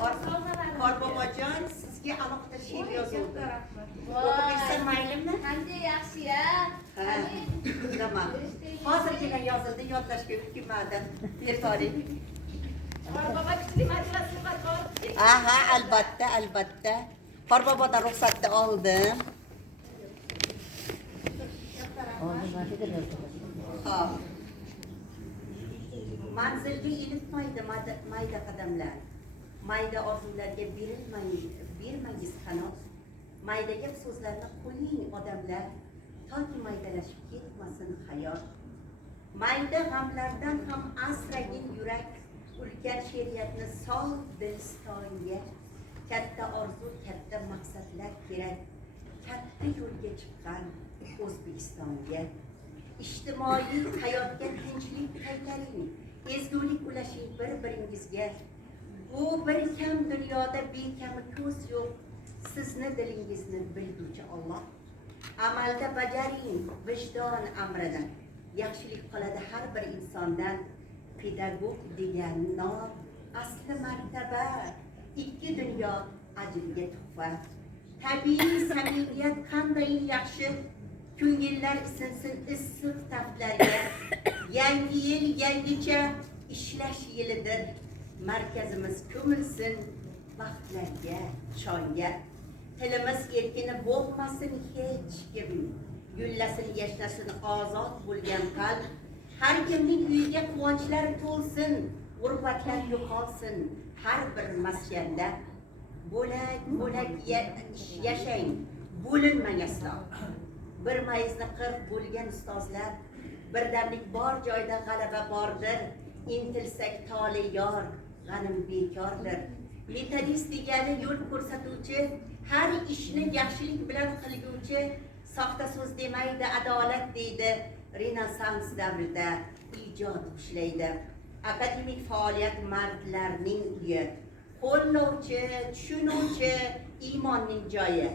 Qorbobojon, sizga alohida she'r yozildi. O'qib bersa maylimi? Qanday yaxshi-ya. Tamam. Hozirgina yozildi, yodlashga ulgurmadim. Bertoring. Qorbobo kuchli madrasasi bor. Aha, albatta. Qorbobodan ruxsatni oldim. Xo'p. Manzilga ilitmaydi mayda qadamlar. Mayda orzularga bermangiz qanot. Mayda gap so'zlarni qo'ying odamlar, toki maydalashib ketmasin hayot. Mayda g'amlardan ham asragin yurak, ulkan she'riyatni sol dilistonga. Katta orzu, katta maqsadlar kerak. Katta yo'lga chiqqan O'zbekistonga. Ijtimoiy hayotga tinchlik qaytaring, ezgulik ulashing bir-biringizga. Bu bir kam dunyoda bekami ko'z yo'q, sizni dilingizni bilguvchi Alloh. Amalda bajaring vijdon amrini, yaxshilik qiladi har bir insondan. Pedagog degan nom asli martaba, ikki dunyo ajriga tuhfa. Tabiiy samimiyat qanday yaxshi, ko'ngillar isinsin issiq taftlarga. Yangi yil yangicha ishlash yilidir, markazimiz ko'milsin vaqtlarga, shonga. Tilimiz erkini bo'lmasin hech kim, gullasin yashnasin ozod bo'lgan qalb. Har kimning uyiga quvonchlar to'lsin, g'urbatlar yo'qolsin har bir maskanda. Bo'lak yashang, bo'linmang aslo. Bir mayizni qirq bo'lgan ustozlar, birdamlik bor joyda g'alaba bordir. Intilsak tole yor, g'anim bekordir. Metodist degani yo'l ko'rsatuvchi, har ishni yaxshilik bilan qilguvchi. Soxta so'z demaydi, adolat deydi. Renessans davrida ijod ishlaydi. Akademik faoliyat mardlarning uyi, qo'llovchi, tushunuvchi iymonning joyi.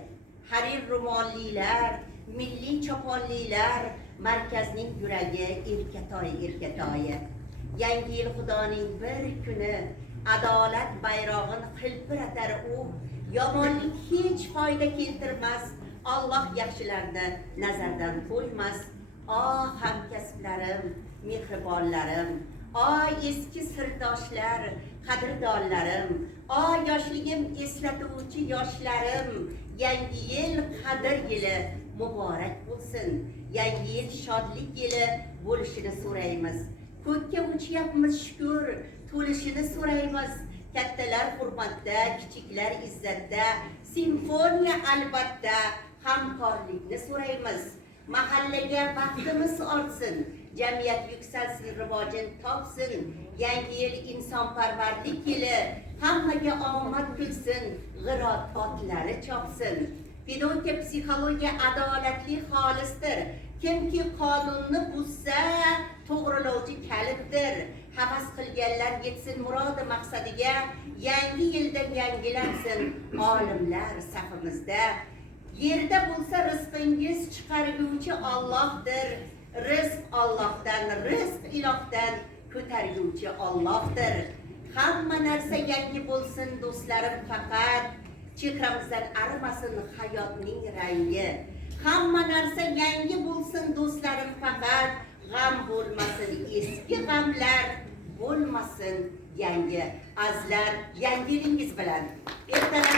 Harir ro'mollilar, milliy choponlilar, markazning yuragi erkatoyi. Yangi yil Xudoning bir kuni, adolat bayrog'ini qilpiratar u. Yomonlik hech foyda keltirmas, Alloh yaxshilarni nazardan qo'ymas. Hamkasblarim, mehribonlarim, eski sirdoshlar, qadrdonlarim, yoshligim eslatuvchi yoshlarim. Yangi yil qadr yili muborak bo'lsin. Yangi yil shodlik yili bo'lishini so'raymiz. Ko'kka uchyapmiz shukr, to'lishini so'raymiz. Kattalar hurmatda, kichiklar izzatda, simfoniya albatta, hamkorlikni so'raymiz. Mahallaga vaqtimiz ortsin, jamiyat yuksalsin, rivojini topsin. Yangi yil insonparvarlik yili, hammaga omad kulsin, g'irot otlari chopsin. Pedagogika psixologiya adolatli xolisdir. Kimki qonunni buzsa, to'g'rilovchi kalitdir. Havas qilganlar yetsin murodi maqsadiga, yangi yilda yangilansin olimlar safimizda. Yerda bo'lsa rizqingiz chiqarguvchi Allohdir. Rizq Allohdan, rizq ilohdan ko'targuvchi Allohdir. Hamma narsa yangi bo'lsin do'stlarim faqat, chehramizdan arimasin hayotning rangi. Hamma narsa yangi bo'lsin do'stlarim faqat, g'am bo'lmasin eski g'amlar, bo'lmasin yangi azlar. Yangi yilingiz bilan ertalar